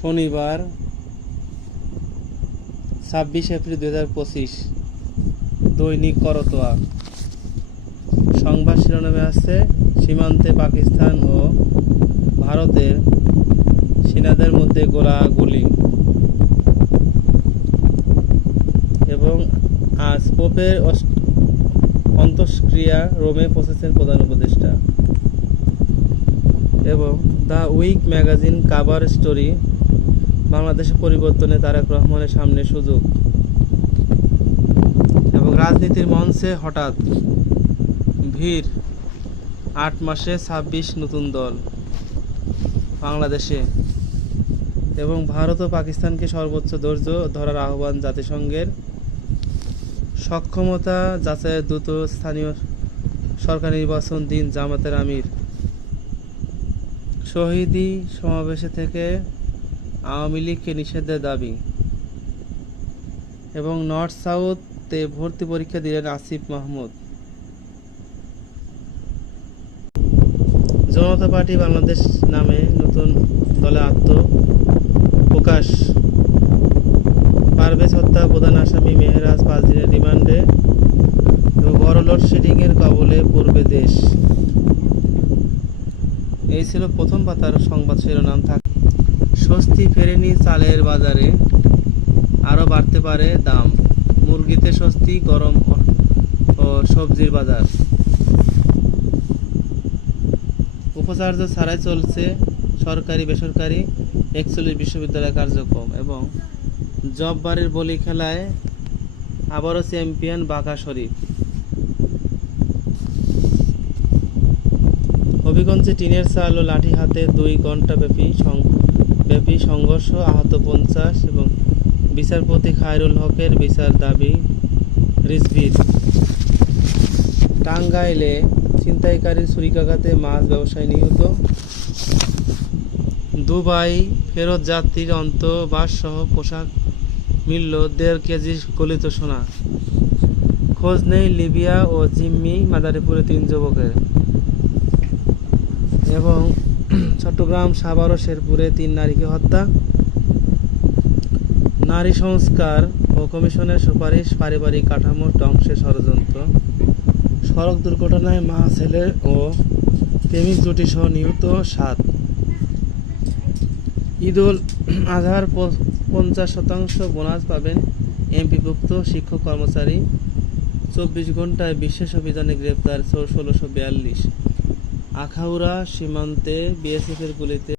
শনিবার 26 এপ্রিল 2025। দৈনিক করতোয়া সংবাদ শিরোনামে আছে সীমান্তে পাকিস্তান ও ভারতের সেনাদের মধ্যে গোলাগুলি। এবং আজ পোপের অন্ত্যেষ্টিক্রিয়া রোমে পৌঁছেছেন প্রধান উপদেষ্টা। এবং the week magazine cover story বাংলাদেশের পরিবর্তনে তারেক রহমানের সামনে সুযোগ। এবং রাজনীতির মঞ্চে হঠাৎ ভিড়, 8 মাসে 26 নতুন দল বাংলাদেশে। এবং ভারত ও পাকিস্তানকে সর্বোচ্চ ধৈর্য ধরার আহ্বান জাতিসংঘের। সক্ষমতা যাচাইয়ের দ্রুত স্থানীয় সরকার নির্বাচন দিন জামাতের আমির। শহীদি সমাবেশে থেকে আওয়ামী লীগকে নিষেধের দাবি। এবং নর্থ সাউথে ভর্তি পরীক্ষা দিলেন আসিফ মাহমুদ। জনতা পার্টি বাংলাদেশ নামে নতুন দলে আত্মপ্রকাশ। পারভেজ হত্যা প্রধান আসামি মেহরাজ 5 দিনের রিমান্ডে। এবং বড় লোডশেডিংয়ের কবলে পড়বে দেশ। এই ছিল প্রথম পাতার সংবাদ শিরোনাম। স্বস্তি ফেরেনি চালের বাজারে, আরও বাড়তে পারে দাম। মুরগিতে স্বস্তি, গরম ও সবজির বাজার। উপাচার্য ছাড়াই চলছে সরকারি বেসরকারি 41 বিশ্ববিদ্যালয় কার্যক্রম। এবং জববারের বলি খেলায় আবারও চ্যাম্পিয়ন বাঁকা শরীফ। হবিগঞ্জে টিনের চাল ও লাঠি হাতে 2 ঘণ্টা ব্যাপী সংঘর্ষ, আহত 50। এবং বিচারপতি খায়রুল হকের বিচার দাবি রিজভির। টাঙ্গাইলে ছিনতাইকারীর ছুরিকাঘাতে মাছ ব্যবসায়ী নিহত। দুবাই ফেরত যাত্রীর অন্তর্বাসসহ পোশাক মিলল 1.5 কেজি গলিত সোনা। খোঁজ নেই লিবিয়া ও জিম্মি মাদারীপুরে 3 যুবকের। এবং চট্টগ্রাম, সাভার ও শেরপুরে 3 নারীকে হত্যা। নারী সংস্কার ও কমিশনের সুপারিশ, পারিবারিক কাঠামো ধ্বংসের ষড়যন্ত্র। সড়ক দুর্ঘটনায় মা, ছেলে ও প্রেমিক জুটি সহ নিহত 7। ঈদুল আজহার 50% বোনাস পাবেন এমপিভুক্ত শিক্ষক কর্মচারী। 24 ঘণ্টায় বিশেষ অভিযানে গ্রেপ্তার 1642। আখাউড়া সীমান্তে বিএসএফের গুলিতে